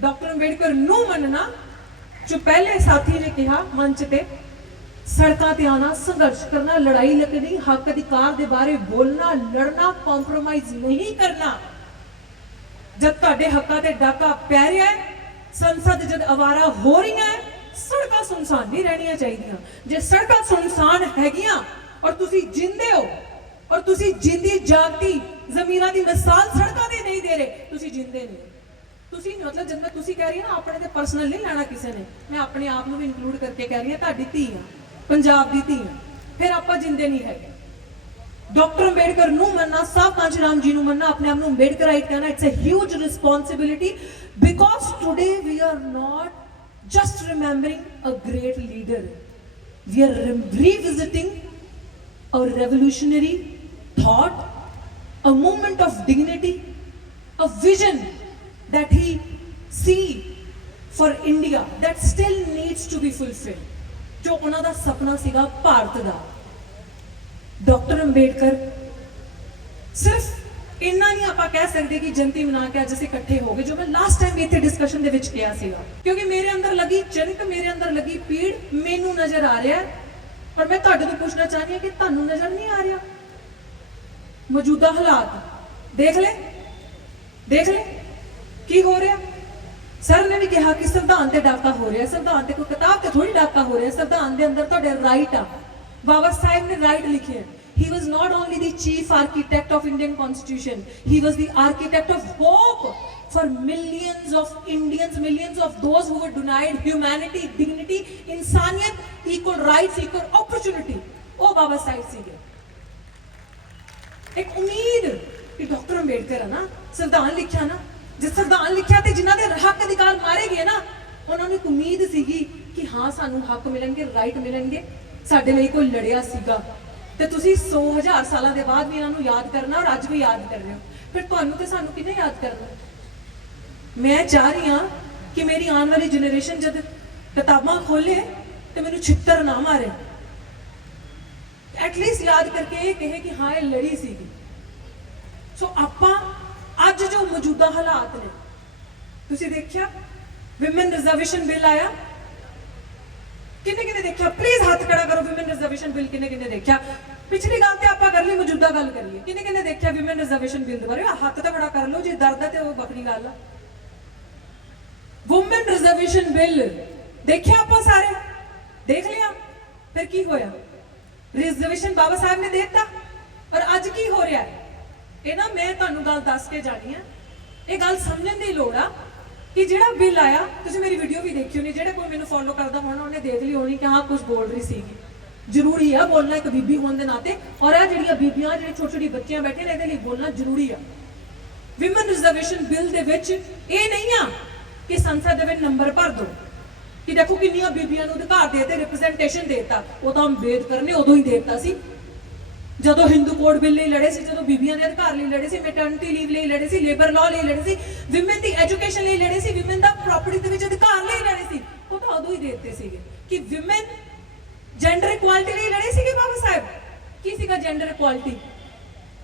Doctor Ambedkar नूं मनना जो पहले साथी ने कहा मंच ते सड़कों ते आना, संघर्ष करना, लड़ाई लड़नी, हक अधिकार के बारे बोलना, लड़ना, कॉम्प्रोमाइज नहीं करना। जब तुहाडे हक्कां ते डाका पै रहा है, संसद जब आवारा हो रही है, सड़कां सुनसान नहीं रहनियां चाहिए। जे सड़कां सुनसान हैगियां और तुसी जिंदे हो और तुसी जिंदी जागती जमीनां दी मिसाल सड़कां दे नहीं दे रहे, तुसी जिंदे नहीं। तुसी नहीं मतलब जब मैं तुसी कह रही ना अपने ते पर्सनल नहीं लेना किसी ने, मैं अपने आप को भी इंक्लूड करके कह रही हूं तुहाडी धी हां, पंजाब दी धी हां, फिर आपां जिंदे नहीं है। डॉक्टर अंबेडकर नूं मनना, साहब कांशीराम जी नूं मनना, अपने आप नूं अंबेडकराइट कहना, it's a huge responsibility because today we are not just remembering a great leader, we are revisiting a revolutionary thought, a moment of dignity, a vision that he see for India that still needs to be fulfilled, जो उन्हां दा सपना सीगा भारत दा। Doctor Ambedkar सिर्फ इन्ना नहीं आप कह सकते कि जयंती मना के अज असीं इकट्ठे हो गए, जो मैं लास्ट टाइम भी इत्थे डिस्कशन दे विच किया सीगा, क्योंकि मेरे अंदर लगी चिनक, मेरे अंदर लगी पीड़, मैनू नजर आ रहा है। पर मैं तुहाडे तो पूछना चाहती हूं कि तुहानू नजर नहीं आ रहा? मौजूदा हालात देख ले की हो रहा। सर ने भी कहा कि संविधान ते डाका हो रहा है, संविधान ते कोई किताब ते थोड़ी डाका हो रहा है, संविधान दे अंदर तुहाडे राइट आ, बाबा साहिब ने राइट लिखे हैं। He was not only the chief architect of Indian Constitution, he was the architect of hope for millions of Indians, millions of those who were denied humanity, dignity, इंसानियत, equal rights, equal opportunity. ओ बाबा साहिब सीगे। एक उम्मीद कि doctor Ambedkar है ना, संविधान लिखा ना, जिस संविधान लिखा ते जिन्हां दे हक अधिकार मारे गए ना, उन्होंने एक उम्मीद सीगी कि हाँ सानू हक मिलणगे, राइट मिलणगे, साडे लई कोई लड़िया सीगा। ਤੇ ਤੁਸੀਂ 100,000 ਸਾਲਾਂ ਦੇ ਬਾਅਦ ਵੀ ਇਹਨਾਂ ਨੂੰ ਯਾਦ ਕਰਨਾ ਔਰ ਅੱਜ ਵੀ ਯਾਦ ਕਰ ਰਹੇ ਹੋ, ਫਿਰ ਤੁਹਾਨੂੰ ਤੇ ਸਾਨੂੰ ਕਿਹਨੇ ਯਾਦ ਕਰਨਾ। ਮੈਂ ਚਾਹ ਰਹੀ ਹਾਂ ਕਿ ਮੇਰੀ ਆਉਣ ਵਾਲੀ ਜਨਰੇਸ਼ਨ ਜਦ ਕਿਤਾਬਾਂ ਖੋਲੇ ਤੇ ਮੈਨੂੰ ਛਿੱਤਰ ਨਾ ਮਾਰੇ, ਐਟਲੀਸਟ ਯਾਦ ਕਰਕੇ ਇਹ ਕਹੇ ਕਿ ਹਾਂ ਇਹ ਲੜੀ ਸੀਗੀ। ਸੋ ਆਪਾਂ ਅੱਜ ਜੋ ਮੌਜੂਦਾ ਹਾਲਾਤ ਨੇ, ਤੁਸੀਂ ਦੇਖਿਆ ਵਿਮਨ ਰਿਜ਼ਰਵੇਸ਼ਨ ਬਿੱਲ ਆਇਆ, किन्ने किन्ने देखा? प्लीज हाथ खड़ा करो, विमेन रिजर्वेशन बिल किन्ने किन्ने देखा? पिछली गल ते आपां कर ली, मौजूदा गल करिए, किन्ने किन्ने देखा विमेन रिजर्वेशन बिल दे बारे? हाथ तो खड़ा कर लो, जे दर्द है ते वो बखरी गल आ। वुमेन रिजर्वेशन बिल देखिए आपां सारे देख लिया, फिर की होया? रिजर्वेशन बाबा साहब ने देता और अज की हो रहा है? ये ना मैं तुहानू गल दस के जानी है, ये गल समझण दी लोड़ आ कि जिहड़ा बिल आया, तुसीं मेरी वीडियो भी देखी होनी, जिहड़ा कोई मैनूं फॉलो करदा होना उन्हें देख ली होनी कि हाँ कुछ बोल रही सीगी। जरूरी है बोलना एक बीबी होने के नाते, और आ जिहड़ियां बीबियां जिहड़ी छोटी छोटी बच्चियां बैठे ने, इहदे लई बोलना जरूरी है। विमेन रिजर्वेशन बिल दे विच ये नहीं आ कि संसद दे विच नंबर भर दो कि देखो किन्नियां बीबियां नूं अधिकार देते, रिप्रजेंटेशन देता। वो तो अंबेडकर ने उदों ही देता सी, ਜਦੋਂ ਹਿੰਦੂ ਕੋਡ ਬਿੱਲ ਲਈ ਲੜੇ ਸੀ, ਜਦੋਂ ਬੀਬੀਆਂ ਦੇ ਅਧਿਕਾਰ ਲਈ ਲੜੇ ਸੀ, ਮੈਟਰਨਿਟੀ ਲੀਵ ਲਈ ਲੜੇ ਸੀ, ਲੇਬਰ ਲਾਅ ਲਈ ਲੜੇ ਸੀ, ਵਿਮਨ ਦੀ ਐਜੂਕੇਸ਼ਨ ਲਈ ਲੜੇ ਸੀ, ਵਿਮਨ ਦਾ ਪ੍ਰਾਪਰਟੀ ਦੇ ਵਿੱਚ ਅਧਿਕਾਰ ਲਈ ਲੜੇ ਸੀ, ਉਹ ਤਾਂ ਉਦੋਂ ਹੀ ਦੇ ਦਿੱਤੇ ਸੀਗੇ ਕਿ ਵਿਮਨ ਜੈਂਡਰ ਇਕੁਐਲਿਟੀ ਲਈ ਲੜੇ ਸੀਗੇ ਬਾਬਾ ਸਾਹਿਬ। ਕੀ ਸੀਗਾ ਜੈਂਡਰ ਇਕੁਐਲਿਟੀ?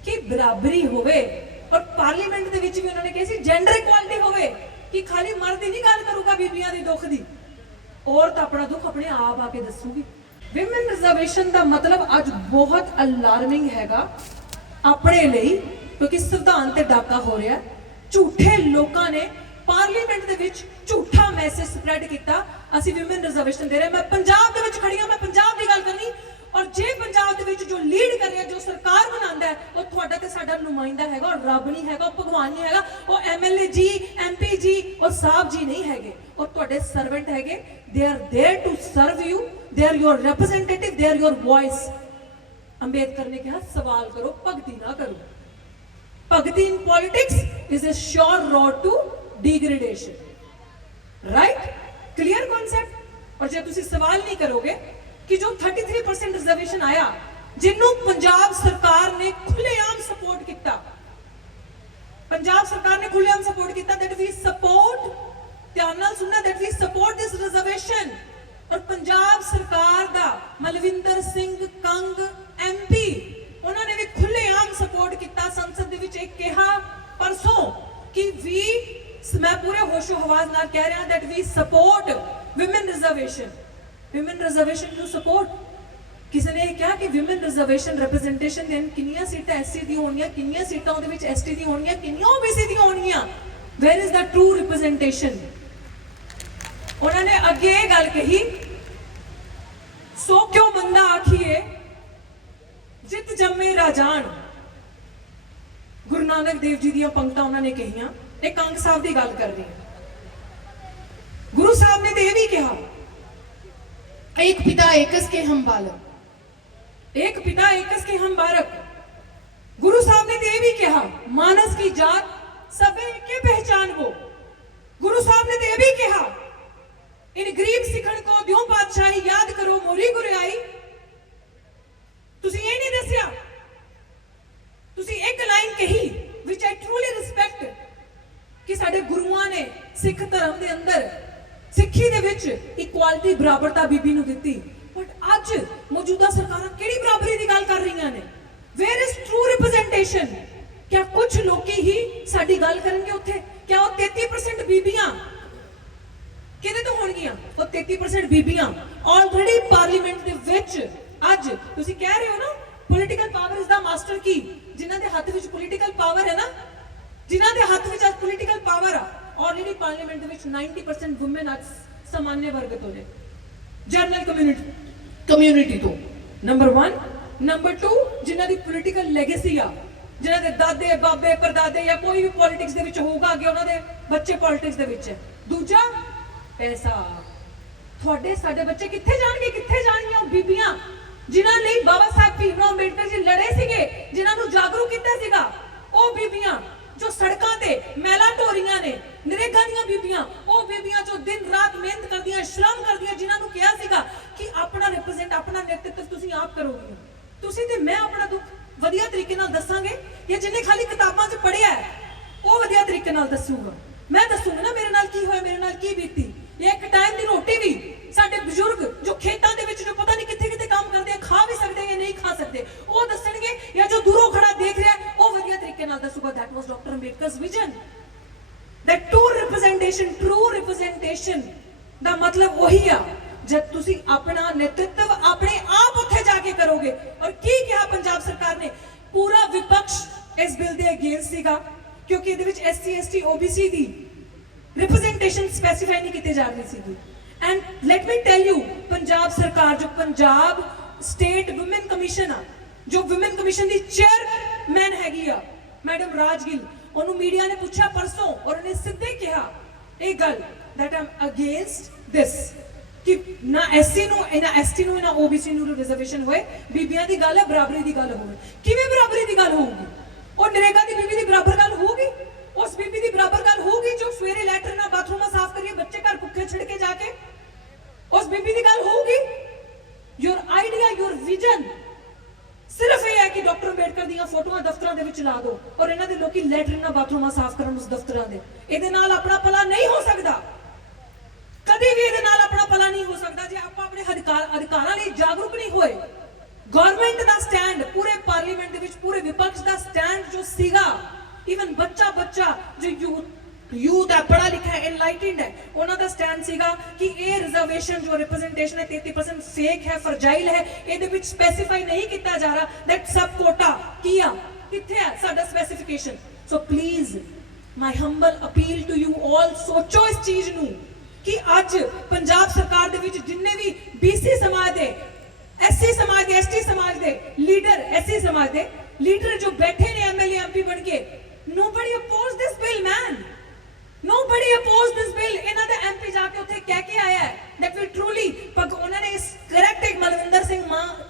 ਕਿ ਬਰਾਬਰੀ ਹੋਵੇ, ਔਰ ਪਾਰਲੀਮੈਂਟ ਦੇ ਵਿੱਚ ਵੀ ਉਹਨਾਂ ਨੇ ਕਿਹਾ ਸੀ ਜੈਂਡਰ ਇਕੁਐਲਿਟੀ ਹੋਵੇ, ਕਿ ਖਾਲੀ ਮਰਦ ਹੀ ਨਹੀਂ ਗੱਲ ਕਰੂਗਾ ਬੀਬੀਆਂ ਦੇ ਦੁੱਖ ਦੀ, ਔਰਤ ਆਪਣਾ ਦੁੱਖ ਆਪਣੇ ਆਪ ਆ ਕੇ ਦੱਸੂਗੀ। विमेन रिजर्वेशन का मतलब अज बहुत अलार्मिंग हैगा अपने लिए, क्योंकि संविधान ते डाका हो रहा है। झूठे लोगों ने पार्लीमेंट दे विच झूठा मैसेज स्प्रैड किया, असीं विमेन रिजर्वेशन दे रहे। मैं पंजाब दे विच खड़ी हां, मैं पंजाब की गल करनी, और जे पंजाब दे विच जो लीड कर रहा, जो सरकार बनांदा है, वो तुहाडा ते साडा नुमाइंदा हैगा, और रब नहीं हैगा, भगवान नहीं हैगा, वो MLA जी, MP जी और साहब जी नहीं हैगे, और तुहाडे सर्वेंट हैगे। They are there to serve you, they are your representative, they are your voice. Ambedkar ने कहा सवाल करो, भगती ना करो। भगती in politics is a sure road to degradation. Right? Clear concept? और जब तुसी सवाल नहीं करोगे कि जो 33% रिजर्वेशन आया, जिन्हों पंजाब सरकार ने खुलेआम सपोर्ट किया, पंजाब सरकार ने खुलेआम सपोर्ट किया, that we support, ध्यान नाल सुनना, that we support this reservation। और पंजाब सरकार दा मलविंदर सिंह कंग MP, उन्होंने भी खुलेआम सपोर्ट किया, संसद दे विच एक कहा परसों कि we मैं पूरे होशो हवास नाल कह रहा that we support women reservation. Women reservation ਨੂੰ सपोर्ट ਕਿਸੇ ਨੇ ਇਹ ਕਿਹਾ ਕਿ ਵਿਮਨ ਰਿਜ਼ਰਵੇਸ਼ਨ ਰਿਪਰੈਜ਼ੈਂਟੇਸ਼ਨ ਦੇ ਕਿੰਨੀਆਂ ਸੀਟਾਂ ਐਸਸੀ ਦੀ ਹੋਣੀਆਂ, ਕਿੰਨੀਆਂ ਸੀਟਾਂ ਉਹਦੇ ਵਿੱਚ ਐਸਟੀ ਦੀ ਹੋਣੀਆਂ, ਕਿੰਨੀਆਂ ਓਬੀਸੀ ਦੀ ਹੋਣੀਆਂ? Where is the true representation? ਉਹਨਾਂ ਨੇ ਅੱਗੇ ਇਹ ਗੱਲ ਕਹੀ, ਸੋ ਕਿਉਂ ਮੰਦਾ ਆਖੀਏ ਜਿਤ ਜੰਮੇ ਰਾਜਾਨ। ਗੁਰੂ ਨਾਨਕ ਦੇਵ ਜੀ ਦੀਆਂ ਪੰਕਤਾਂ ਉਹਨਾਂ ਨੇ ਕਹੀਆਂ। ਇਹ ਕੰਗ ਸਾਹਿਬ ਦੀ ਗੱਲ ਕਰ ਰਹੀ ਹਾਂ। ਗੁਰੂ ਸਾਹਿਬ ਨੇ ਤੇ ਇਹ ਵੀ ਕਿਹਾ, एक पिता एकस के हम बालक, एक पिता एकस के हम बालक। गुरु साहब ने तो ये भी कहा, मानस की जात सबे के पहचान वो। गुरु साहब ने तो ये भी कहा, इन गरीब सिखण को द्यों पातशाही याद करो मोरी गुरियाई। तुसी ये नहीं दसिया, तुसी एक लाइन कही विच आई ट्रूली रिस्पेक्ट कि साडे गुरुआं ने सिख धर्म दे अंदर ਸਿੱਖੀ ਦੇ ਵਿੱਚ ਇਕੁਆਲਿਟੀ ਬਰਾਬਰਤਾ ਬੀਬੀ ਨੂੰ ਦਿੱਤੀ। ਬਟ ਅੱਜ ਮੌਜੂਦਾ ਸਰਕਾਰਾਂ ਕਿਹੜੀ ਬਰਾਬਰੀ ਦੀ ਗੱਲ ਕਰ ਰਹੀਆਂ ਨੇ? Where is true representation? ਕਿਆ ਕੁਝ ਲੋਕੀ ਹੀ ਸਾਡੀ ਗੱਲ ਕਰਨਗੇ ਉੱਥੇ? ਕਿਆ ਉਹ 33% ਬੀਬੀਆਂ ਕਿਹਦੇ ਤੋਂ ਹੋਣਗੀਆਂ? ਉਹ 33% ਬੀਬੀਆਂ ਆਲਰੇਡੀ ਪਾਰਲੀਮੈਂਟ ਦੇ ਵਿੱਚ। ਅੱਜ ਤੁਸੀਂ ਕਹਿ ਰਹੇ ਹੋ ਨਾ political power is the master key. ਜਿਨ੍ਹਾਂ ਦੇ ਹੱਥ ਵਿੱਚ ਪੋਲੀਟੀਕਲ ਪਾਵਰ ਹੈ ਨਾ, ਜਿਨ੍ਹਾਂ ਦੇ ਹੱਥ ਵਿੱਚ ਅੱਜ ਪੋਲੀਟੀਕਲ ਪਾਵਰ ਆ, ऑलरेडी पार्लियामेंट ਦੇ ਵਿੱਚ 90% वुमेन ਅੱਜ ਸਾਮਾन्य ਵਰਗ ਤੋਂ ਨੇ, ਜਨਰਲ ਕਮਿਊਨਿਟੀ ਤੋਂ। ਨੰਬਰ 1। ਨੰਬਰ 2, ਜਿਨ੍ਹਾਂ ਦੀ ਪੋਲੀਟੀਕਲ ਲੈਗੇਸੀ ਆ, ਜਿਨ੍ਹਾਂ ਦੇ ਦਾਦੇ ਬਾਬੇ ਪਰਦਾਦੇ ਜਾਂ ਕੋਈ ਵੀ ਪੋਲਿਟਿਕਸ ਦੇ ਵਿੱਚ ਹੋਊਗਾ, ਅੱਗੇ ਉਹਨਾਂ ਦੇ ਬੱਚੇ ਪੋਲਿਟਿਕਸ ਦੇ ਵਿੱਚ ਹੈ। ਦੂਜਾ, ਪੈਸਾ। ਤੁਹਾਡੇ ਸਾਡੇ ਬੱਚੇ ਕਿੱਥੇ ਜਾਣਗੇ? ਕਿੱਥੇ ਜਾਣਗੀਆਂ ਉਹ ਬੀਬੀਆਂ ਜਿਨ੍ਹਾਂ ਲਈ ਬਾਬਾ ਸਾਹਿਬ ਭੀਮਰਾਓ ਅੰਬੇਡਕਰ ਜੀ ਲੜੇ ਸੀਗੇ, ਜਿਨ੍ਹਾਂ ਨੂੰ ਜਾਗਰੂਕ ਕੀਤਾ ਸੀਗਾ? ਉਹ ਬੀਬੀਆਂ ਜੋ ਸੜਕਾਂ ਤੇ ਮਹਿਲਾ ਢੋਰੀਆਂ ਨੇ, ਨਰੇਗਾ ਦੀਆਂ ਬੀਬੀਆਂ, ਉਹ ਬੀਬੀਆਂ ਜੋ ਦਿਨ ਰਾਤ ਮਿਹਨਤ ਕਰਦੀਆਂ, ਸ਼ਰਮ ਕਰਦੀਆਂ, ਜਿਨ੍ਹਾਂ ਨੂੰ ਕਿਹਾ ਸੀਗਾ ਕਿ ਆਪਣਾ ਰਿਪਰੈਜ਼ੈਂਟ, ਆਪਣਾ ਨੇਤਰਤਵ ਤੁਸੀਂ ਆਪ ਕਰੋਗੇ। ਤੁਸੀਂ ਤੇ ਮੈਂ ਆਪਣਾ ਦੁੱਖ ਵਧੀਆ ਤਰੀਕੇ ਨਾਲ ਦੱਸਾਂਗੇ ਜਾਂ ਜਿਹਨੇ ਖਾਲੀ ਕਿਤਾਬਾਂ 'ਚ ਪੜ੍ਹਿਆ ਹੈ ਉਹ ਵਧੀਆ ਤਰੀਕੇ ਨਾਲ ਦੱਸੂਗਾ? ਮੈਂ ਦੱਸੂਗਾ ਨਾ ਮੇਰੇ ਨਾਲ ਕੀ ਹੋਇਆ, ਮੇਰੇ ਨਾਲ ਕੀ ਬੀਤੀ। ਇਹ ਇੱਕ ਟਾਈਮ ਦੀ ਰੋਟੀ ਵੀ ਸਾਡੇ ਬਜ਼ੁਰਗ ਜੋ ਖੇਤਾਂ ਦੇ ਵਿੱਚ ਜੋ ਪਤਾ ਨਹੀਂ ਕਿੱਥੇ ਕਿੱਥੇ ਕੰਮ ਕਰਦੇ ਆ, ਖਾ ਵੀ ਸਕਦੇ ਜਾਂ ਨਹੀਂ ਖਾ ਸਕਦੇ, ਉਹ ਦੱਸਣਗੇ, ਜਾਂ ਜੋ ਦੂਰੋਂ ਖੜਾ ਦੇਖ ਰਿਹਾ ਉਹ ਵਧੀਆ ਤਰੀਕੇ ਨਾਲ ਦੱਸੂਗਾ। That was doctor Ambedkar's vision. That true representation ਦਾ ਮਤਲਬ ਉਹੀ ਆ ਜਦ ਤੁਸੀਂ ਆਪਣਾ ਨੇਤਰਤਵ ਆਪਣੇ ਆਪ ਉੱਥੇ ਜਾ ਕੇ ਕਰੋਗੇ। ਔਰ ਕੀ ਕਿਹਾ ਪੰਜਾਬ ਸਰਕਾਰ ਨੇ? ਪੂਰਾ ਵਿਪਕਸ਼ ਇਸ ਬਿੱਲ ਦੇ ਅਗੇਂਸਟ ਸੀਗਾ ਕਿਉਂਕਿ ਇਹਦੇ ਵਿੱਚ SC ST OBC ਦੀ ਰਿਪਰੈਜ਼ੈਂਟੇਸ਼ਨ ਸਪੈਸੀਫਾਈ ਨਹੀਂ ਕੀਤੀ ਜਾ ਰਹੀ ਸੀਗੀ। And let me tell you, Punjab ਸਰਕਾਰ ਜੋ ਪੰਜਾਬ ਸਟੇਟ ਵੂਮਨ ਕਮਿਸ਼ਨ ਆ, ਜੋ ਵੂਮਨ ਕਮਿਸ਼ਨ ਦੀ ਚੇਅਰਮੈਨ ਹੈਗੀ ਆ ਮੈਡਮ ਰਾਜਗਿਲ, ਉਹਨੂੰ ਮੀਡੀਆ ਨੇ ਪੁੱਛਿਆ ਪਰਸੋਂ ਔਰ ਉਹਨੇ ਸਿੱਧੇ ਕਿਹਾ ਇਹ ਗੱਲ that I'm against this ਕਿ ਨਾ SC ਨੂੰ ਨਾ ST ਨੂੰ ਨਾ OBC ਨੂੰ ਰਿਜ਼ਰਵੇਸ਼ਨ ਹੋਏ। ਬੀਬੀਆਂ ਦੀ ਗੱਲ ਹੈ, ਬਰਾਬਰੀ ਦੀ ਗੱਲ ਹੋਵੇ। ਕਿਵੇਂ ਬਰਾਬਰੀ ਦੀ ਗੱਲ ਹੋਊਗੀ? ਉਹ ਨਰੇਗਾ ਦੀ ਬੀਬੀ ਦੀ ਬਰਾਬਰ ਗੱਲ ਹੋਊਗੀ? ਉਸ ਬੀਬੀ ਦੀ ਬਰਾਬਰ ਗੱਲ ਹੋਊਗੀ ਜੋ ਸਵੇਰੇ ਲੈਟਰ ਬਾਥਰੂਮਾਂ ਸਾਫ਼ ਕਰੀਏ, ਬੱਚੇ ਘਰ ਭੁੱਖੇ ਛਿੜ ਕੇ ਜਾ ਕੇ? ਉਸ ਬੀਬੀ ਦੀ ਗੱਲ ਹੋਊਗੀ? ਯੂਰ ਆਈਡੀਆ, ਯੂਰ ਵਿਜ਼ਨ ਸਿਰਫ ਇਹ ਹੈ ਕਿ ਡਾਕਟਰ ਅੰਬੇਡਕਰ ਦੀਆਂ ਫੋਟੋਆਂ ਦਫ਼ਤਰਾਂ ਦੇ ਵਿੱਚ ਲਾ ਦਿਓ ਔਰ ਇਹਨਾਂ ਦੇ ਲੋਕੀ ਲੈਟਰਿਨਾਂ ਬਾਥਰੂਮਾਂ ਸਾਫ਼ ਕਰਨ ਉਸ ਦਫ਼ਤਰਾਂ ਦੇ। ਇਹਦੇ ਨਾਲ ਆਪਣਾ ਭਲਾ ਨਹੀਂ ਹੋ ਸਕਦਾ, ਕਦੇ ਵੀ ਇਹਦੇ ਨਾਲ ਆਪਣਾ ਭਲਾ ਨਹੀਂ ਹੋ ਸਕਦਾ ਜੇ ਆਪਾਂ ਆਪਣੇ ਅਧਿਕਾਰਾਂ ਲਈ ਜਾਗਰੂਕ ਨਹੀਂ ਹੋਏ। ਗਵਰਨਮੈਂਟ ਦਾ ਸਟੈਂਡ, ਪੂਰੇ ਪਾਰਲੀਮੈਂਟ ਦੇ ਵਿੱਚ ਪੂਰੇ ਵਿਪਕਸ਼ ਦਾ ਸਟੈਂਡ ਜੋ ਸੀਗਾ, ਈਵਨ ਬੱਚਾ ਜੋ ਯੂਥ ਹੈ, ਪੜ੍ਹਾ ਲਿਖਾ ਹੈ, ਐਨਲਾਈਟਨਡ ਹੈ, ਉਹਨਾਂ ਦਾ ਸਟੈਂਡ ਸੀਗਾ ਕਿ ਇਹ ਰਿਜ਼ਰਵੇਸ਼ਨ ਜੋ ਰਿਪਰੈਜ਼ੈਂਟੇਸ਼ਨ ਹੈ 33% ਫੇਕ ਹੈ, ਫਰਜਾਈਲ ਹੈ। ਇਹਦੇ ਵਿੱਚ ਸਪੈਸੀਫਾਈ ਨਹੀਂ ਕੀਤਾ ਜਾ ਰਿਹਾ ਦੈਟ ਸਬ ਕੋਟਾ ਕੀ ਆ, ਕਿੱਥੇ ਹੈ ਸਾਡਾ specification. So please my humble appeal to you all, ਸੋਚੋ ਇਸ ਚੀਜ਼ ਨੂੰ ਕਿ ਅੱਜ ਪੰਜਾਬ ਸਰਕਾਰ ਦੇ ਵਿੱਚ ਜਿੰਨੇ ਵੀ BC ਸਮਾਜ ਦੇ, SC ਸਮਾਜ ਦੇ, ST ਸਮਾਜ ਦੇ ਲੀਡਰ, SC ਸਮਾਜ ਦੇ ਲੀਡਰ ਜੋ ਬੈਠੇ ਨੇ MLA MP ਬਣ ਕੇ, nobody opposed this bill man, nobody opposed this bill। ਇਹਨਾਂ ਦਾ MP ਜਾ ਕੇ ਉੱਥੇ ਕਹਿ ਕੇ ਆਇਆ ਹੈ that we truly, ਉਹਨਾਂ ਨੇ ਇਸ ਕਰੈਕਟ ਮਲਵਿੰਦਰ ਸਿੰਘ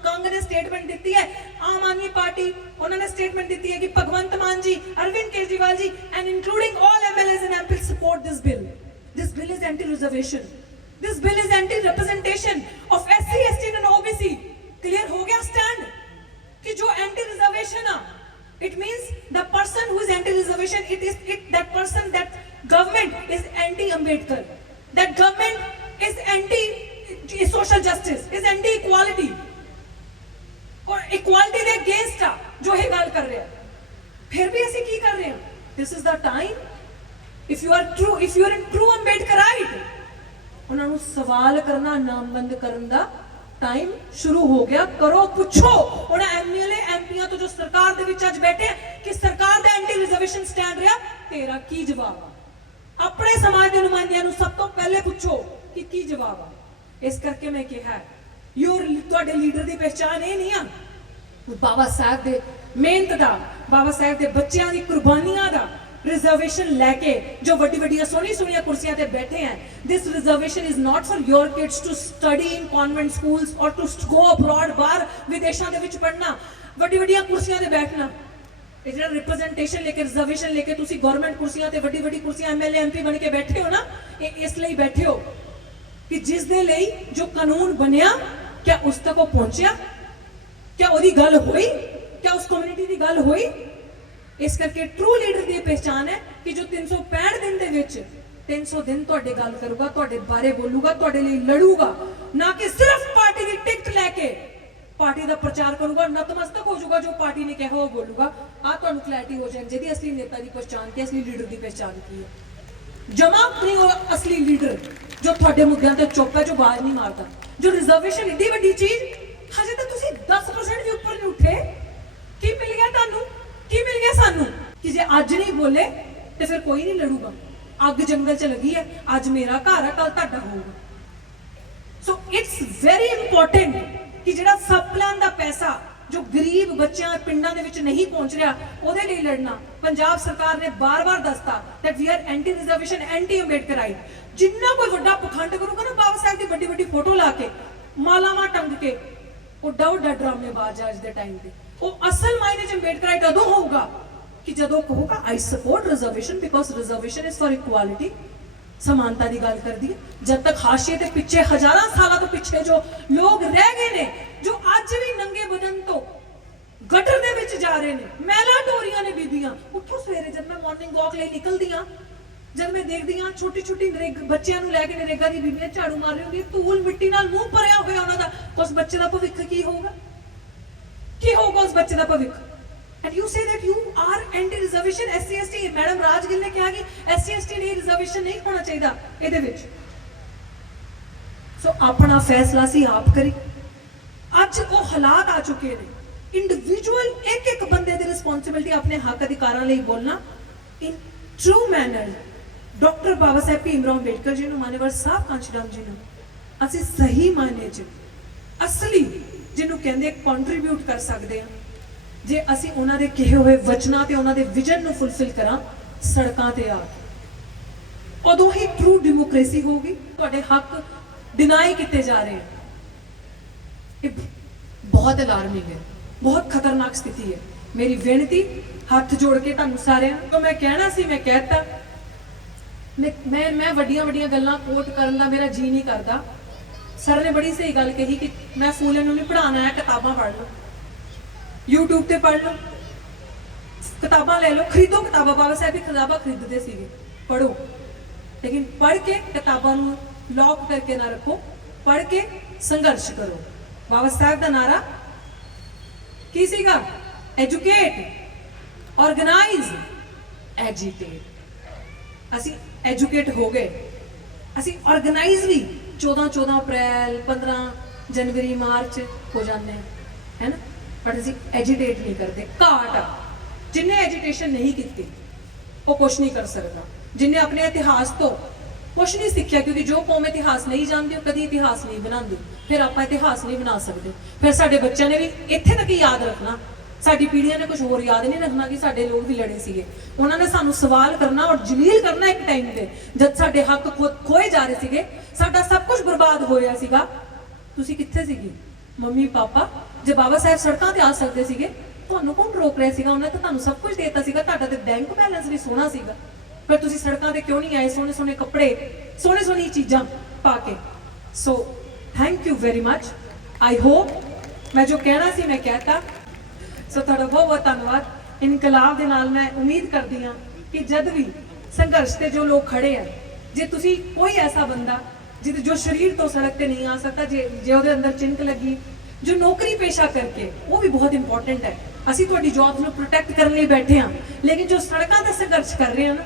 ਕੰਗ ਨੇ ਸਟੇਟਮੈਂਟ ਦਿੱਤੀ ਹੈ, ਆਮ ਆਦਮੀ ਪਾਰਟੀ ਉਹਨਾਂ ਨੇ ਸਟੇਟਮੈਂਟ ਦਿੱਤੀ ਹੈ ਕਿ ਭਗਵੰਤ ਮਾਨ ਜੀ, Arvind Kejriwal ji and including all MLAs and MPs support this bill। This bill is anti-reservation, this bill is anti-representation of SC ST and OBC। clear हो गया stand कि जो anti-reservation है, it means the person who is anti-reservation, that person, that government is anti-Ambedkar, that government is anti-social justice, is anti-equality और equality ਦੇ against ਆ ਜੋ ਇਹ ਗੱਲ ਕਰ ਰਿਹਾ। फिर भी ਅਸੀਂ ਕੀ ਕਰ ਰਹੇ ਹਾਂ? This is the time if you are in true Ambedkarite, ਉਹਨਾਂ ਨੂੰ ਸਵਾਲ ਕਰਨਾ ਨਾਮਬੰਦ ਕਰਨ ਦਾ ਟਾਈਮ ਸ਼ੁਰੂ ਹੋ ਗਿਆ। ਕਰੋ, ਪੁੱਛੋ ਉਹਨਾਂ ਐਮਐਲਏ ਐਮਪੀਆਂ ਤੋਂ ਜੋ ਸਰਕਾਰ ਦੇ ਵਿੱਚ ਅੱਜ ਬੈਠੇ ਕਿ ਸਰਕਾਰ ਦਾ ਐਂਟੀ ਰਿਜ਼ਰਵੇਸ਼ਨ ਸਟੈਂਡ ਰਿਹਾ, ਤੇਰਾ ਕੀ ਜਵਾਬ ਆ? ਆਪਣੇ ਸਮਾਜ ਦੇ ਨੁਮਾਇੰਦਿਆਂ ਨੂੰ ਸਭ ਤੋਂ ਪਹਿਲੇ ਪੁੱਛੋ ਕਿ ਕੀ ਜਵਾਬ ਆ। ਇਸ ਕਰਕੇ ਮੈਂ ਕਿਹਾ ਤੁਹਾਡੇ ਲੀਡਰ ਦੀ ਪਹਿਚਾਣ ਇਹ ਨਹੀਂ ਆ ਬਾਬਾ ਸਾਹਿਬ ਦੇ ਮਿਹਨਤ ਦਾ, ਬਾਬਾ ਸਾਹਿਬ ਦੇ ਬੱਚਿਆਂ ਦੀ ਕੁਰਬਾਨੀਆਂ ਦਾ। रिजर्वेशन लेके जो बड़ी बड़ी सोनी सोनिया कुर्सियां पे बैठे हैं, this reservation is not for your kids to study in convent schools और टू गो अब्रॉड, बाहर विदेशों के विच पढ़ना, बड़ी बड़ी कुर्सियां पे बैठना। ये जो रिप्रेजेंटेशन लेके रिजर्वेशन लेके तुसी गवर्नमेंट कुर्सियां ते बड़ी बड़ी कुर्सियां एमएलए एमपी बन के बैठे हो ना, ये इसलिए बैठे हो कि जिस दे लई जो कानून बनया क्या उस तक वो पहुंचया, क्या ओदी गल होई, क्या उस कम्युनिटी दी गल होई। इस करके ट्रू लीडर की पहचान है कि जो 365 दिन दे विच 300 दिन तुहाडे गल करूगा, तुहाडे बारे बोलूगा, तुहाडे लिए लड़ूगा, ना कि सिर्फ पार्टी की टिकट लैके पार्टी का प्रचार करूगा, नतमस्तक हो जाऊगा जो पार्टी ने कहा वो बोलूगा। आ तुहानू क्लैरिटी हो जाए जिहदी असली नेता की पहचान की, असली लीडर की पहचान की है। जमा नहीं हो असली लीडर जो तुहाडे मुद्दों ते चुप है, जो आवाज नहीं मारता। जो रिजर्वेशन इतनी वड्डी चीज, हजे तक तुसीं 10% भी ऊपर नहीं उठे। की मिल गया तुहानू, की मिल गया सानू कि जे अज नहीं बोले तो फिर कोई नहीं लड़ूगा। अग जंगल च लगी है, अज मेरा घर है, कल तुहाडा होगा। सो इट्स वेरी इंपॉर्टेंट कि जिहड़ा सब प्लान दा पैसा जो गरीब बच्चों पिंडां दे विच नहीं पहुंच रहा, ਉਹਦੇ ਲਈ लड़ना। पंजाब सरकार ने बार-बार दसता that we are anti reservation, anti Ambedkarite. जिन्ना कोई वड्डा पखंड करूगा ना बाबा साहब की बड़ी बड़ी फोटो ला के, मालावां टंग के, ओडा ओडा ड्रामेबाज अज दे टाइम ते। वो असल मायने च अंबेडकराइट अदों होगा कि जदों कहूगा I support reservation because reservation is for equality, समानता की गल करती है। जब तक हाशिए के पिछे हजारों सालों तो पिछे जो लोग रह गए ने, जो अज भी नंगे बदन तो गटर दे विच जा रहे ने, मैला टोरियां ने बीबियां। उठो सवेरे जब मैं मॉर्निंग वॉक लिए निकलदी हां, जब मैं देखदी हां छोटी छोटी बच्चों नूं लैके नरेगा दी बीबियां झाड़ू मार रही होंगी, धूल मिट्टी नाल मूंह भरिया होया उन्हां दा। उस बच्चे दा भविख की होगा, की होगा उस बच्चे का भविख? And you say that you are anti reservation, SC ST. Madam Raj Gill ने कहा कि एससी एसटी लिए रिजर्वेशन नहीं होना चाहिए ਇਹਦੇ ਵਿੱਚ। सो अपना फैसला सी आप करी। ਅੱਜ ਉਹ ਹਾਲਾਤ ਆ ਚੁੱਕੇ ਨੇ, इंडिविजुअल एक एक बंदे ਦੀ ਰਿਸਪੌਂਸਿਬਿਲਟੀ ਆਪਣੇ ਹੱਕ ਅਧਿਕਾਰਾਂ ਲਈ ਬੋਲਣਾ ਇਨ ਟਰੂ ਮੈਨਰ। ਡਾਕਟਰ ਬਾਬਾ ਸਾਹਿਬ ਭੀਮਰਾਓ ਅੰਬੇਡਕਰ ਜੀ ਨੂੰ, ਮਾਨਵਰ ਸਾਹਿਬ ਕਾਂਸ਼ੀਰਾਮ ਜੀ ਨੂੰ ਅਸੀਂ ਸਹੀ ਮਾਇਨੇ 'ਚ ਅਸਲੀ ਜਿਹਨੂੰ ਕਹਿੰਦੇ ਕੰਟਰੀਬਿਊਟ ਕਰ ਸਕਦੇ ਹਾਂ ਜੇ ਅਸੀਂ ਉਹਨਾਂ ਦੇ ਕਹੇ ਹੋਏ ਵਚਨਾਂ ਤੇ ਉਹਨਾਂ ਦੇ ਵਿਜ਼ਨ ਨੂੰ ਫੁੱਲਫਿਲ ਕਰਾਂ ਸੜਕਾਂ ਤੇ ਆ ਕੇ। ਉਦੋਂ ਹੀ ਟਰੂ ਡੈਮੋਕ੍ਰੇਸੀ ਹੋਊਗੀ। ਤੁਹਾਡੇ ਹੱਕ डिनाई किते जा रहे हैं, ये बहुत अलार्मिंग है, बहुत खतरनाक स्थिति है। मेरी बेनती हाथ जोड़ के तुहानू सारिਆਂ ਨੂੰ मैं कहना सी, मैं कहता। मैं वड्डियां वड्डियां गल्लां कोट करन दा मेरा जी नहीं करता। सर ने बड़ी सही गल कही कि मैं फूले नूं नहीं पढ़ाना है, किताबां पढ़ लो, यूट्यूब ते पढ़ लो, किताबां ले लो, खरीदो किताबां। बाबा साहब भी किताबां खरीदते सीगे, पढ़ो, लेकिन पढ़ के किताबां नूं लॉक करके ना रखो, पढ़ के संघर्ष करो। बाबा साहब का नारा की सीगा? Educate, organise, agitate. असी एजुकेट हो गए, असी ऑर्गेनाइज भी 14 अप्रैल 15 जनवरी मार्च हो जाते हैं, है ना, बट असी एजिटेट नहीं करते। घाट आ जिन्हें एजिटेशन नहीं की वो कुछ नहीं कर सकता, जिन्हें अपने इतिहास तो कुछ नहीं सीखा, क्योंकि जो कौम इतिहास नहीं जानती वो कभी इतिहास नहीं बनाती, फिर आप इतिहास नहीं बना सकते। फिर साडे बच्चों ने भी इत्थे तक ही याद रखना, साडी पीढ़ियां ने कुछ होर याद नहीं रखना कि साडे लोग भी लड़े सीगे। उन्होंने सानू सवाल करना और जलील करना एक टाइम पे जब साडे हक खोए जा रहे सीगे, साडा सब कुछ बर्बाद हो रहा सीगा। तुसी कित्थे सीगे मम्मी पापा? जब बाबा साहब सड़कों ते आ सकते सीगे, तुहानू कौन रोक रहा सीगा? उन्हें तो तुहानू सब कुछ देता सीगा, तुहाडा ते बैंक बैलेंस भी सोहना सीगा, पर तुसी सड़कों ते क्यों नहीं आए सोहने सोहने कपड़े, सोहनी सोहनी चीज़ां पा के। So thank you very much. I hope मैं जो कहना सी मैं कहता। सो तुहाडा बहुत बहुत धन्नवाद। इनकलाब दे नाल मैं उम्मीद करदी हां कि जद भी संघर्ष ते जो लोग खड़े हैं, जे तुसी कोई ऐसा बंदा जो शरीर तो सड़क ते नहीं आ सकता, जे ਉਹਦੇ अंदर चिंक लगी, जो नौकरी पेशा करके, वो भी बहुत इंपॉर्टेंट है। ਅਸੀਂ ਤੁਹਾਡੀ ਜੌਬ ਨੂੰ ਪ੍ਰੋਟੈਕਟ ਕਰਨ ਲਈ ਬੈਠੇ ਹਾਂ, लेकिन जो सड़कों ते संघर्ष कर रहे हैं ना,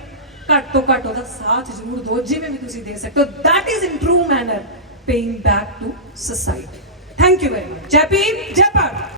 ਘੱਟ ਤੋਂ ਘੱਟ ਉਹਦਾ ਸਾਥ ਜ਼ਰੂਰ ਦਿਓ, ਜਿਵੇਂ ਵੀ ਤੁਸੀਂ ਦੇ ਸਕਦੇ ਹੋ। That is in true manner paying back to society. Thank you very much. Jai Bhim, ਜੈ ਭਾਰਤ।